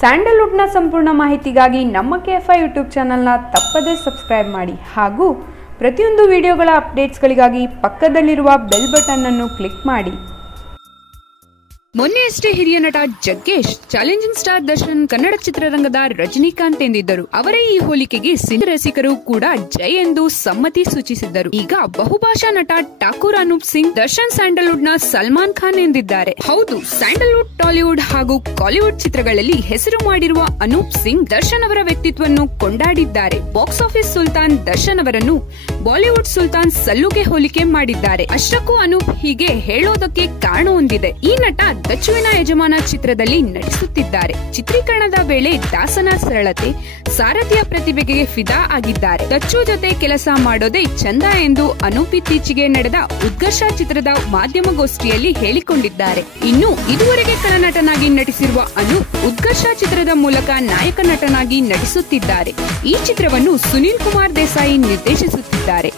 ಸ್ಯಾಂಡಲ್ವುಡ್ನ ಸಂಪೂರ್ಣ ಮಾಹಿತಿಗಾಗಿ ನಮ್ಮ ಕೆಎಫ್ಐ ಯೂಟ್ಯೂಬ್ ಚಾನಲ್ನ ತಪ್ಪದೇ ಸಬ್ಸ್ಕ್ರೈಬ್ ಮಾಡಿ ಹಾಗೂ ಪ್ರತಿಯೊಂದು ವಿಡಿಯೋಗಳ ಅಪ್ಡೇಟ್ಸ್ಗಳಿಗಾಗಿ ಪಕ್ಕದಲ್ಲಿರುವ ಬೆಲ್ ಬಟನ್ ಅನ್ನು ಕ್ಲಿಕ್ ಮಾಡಿ. ಮೊನ್ನೆಯಷ್ಟೇ ಹಿರಿಯ ನಟ ಜಗ್ಗೇಶ್ ಚಾಲೆಂಜಿಂಗ್ ಸ್ಟಾರ್ ದರ್ಶನ್ ಕನ್ನಡ ಚಿತ್ರರಂಗದ ರಜನಿಕಾಂತ್ ಎಂದಿದ್ದರು. ಅವರ ಈ ಹೋಲಿಕೆಗೆ ಸಿನಿ ರಸಿಕರು ಕೂಡ ಜೈ ಎಂದು ಸಮ್ಮತಿ ಸೂಚಿಸಿದ್ದರು. ಈಗ ಬಹುಭಾಷಾ ನಟ ಠಾಕೂರ್ ಅನೂಪ್ ಸಿಂಗ್ ದರ್ಶನ್ ಸ್ಯಾಂಡಲ್ವುಡ್ ನ ಸಲ್ಮಾನ್ ಖಾನ್ ಎಂದಿದ್ದಾರೆ. ಹೌದು, ಸ್ಯಾಂಡಲ್ವುಡ್, ಟಾಲಿವುಡ್ ಹಾಗೂ ಕಾಲಿವುಡ್ ಚಿತ್ರಗಳಲ್ಲಿ ಹೆಸರು ಮಾಡಿರುವ ಅನೂಪ್ ಸಿಂಗ್ ದರ್ಶನ್ ಅವರ ವ್ಯಕ್ತಿತ್ವವನ್ನು ಕೊಂಡಾಡಿದ್ದಾರೆ. ಬಾಕ್ಸ್ ಆಫೀಸ್ ಸುಲ್ತಾನ್ ದರ್ಶನ್ ಅವರನ್ನು ಬಾಲಿವುಡ್ ಸುಲ್ತಾನ್ ಸಲ್ಲುಗೆ ಹೋಲಿಕೆ ಮಾಡಿದ್ದಾರೆ. ಅಷ್ಟಕ್ಕೂ ಅನೂಪ್ ಹೀಗೆ ಹೇಳೋದಕ್ಕೆ ಕಾರಣವೊಂದಿದೆ. ಈ ನಟ ದಚ್ಚುವಿನ ಯಜಮಾನ ಚಿತ್ರದಲ್ಲಿ ನಟಿಸುತ್ತಿದ್ದಾರೆ. ಚಿತ್ರೀಕರಣದ ವೇಳೆ ದಾಸನ ಸರಳತೆ, ಸಾರಥಿಯ ಪ್ರತಿಭೆಗೆ ಫಿದಾ ಆಗಿದ್ದಾರೆ. ದಚ್ಚು ಜೊತೆ ಕೆಲಸ ಮಾಡೋದೇ ಚಂದ ಎಂದು ಅನೂಪ್ ಇತ್ತೀಚೆಗೆ ನಡೆದ ಉತ್ಕರ್ಷ ಚಿತ್ರದ ಮಾಧ್ಯಮಗೋಷ್ಠಿಯಲ್ಲಿ ಹೇಳಿಕೊಂಡಿದ್ದಾರೆ. ಇನ್ನು ಇದುವರೆಗೆ ಖಳನಟನಾಗಿ ನಟಿಸಿರುವ ಅನೂಪ್ ಉತ್ಕರ್ಷ ಚಿತ್ರದ ಮೂಲಕ ನಾಯಕ ನಟನಾಗಿ ನಟಿಸುತ್ತಿದ್ದಾರೆ. ಈ ಚಿತ್ರವನ್ನು ಸುನೀಲ್ ಕುಮಾರ್ ದೇಸಾಯಿ ನಿರ್ದೇಶಿಸುತ್ತಿದ್ದಾರೆ.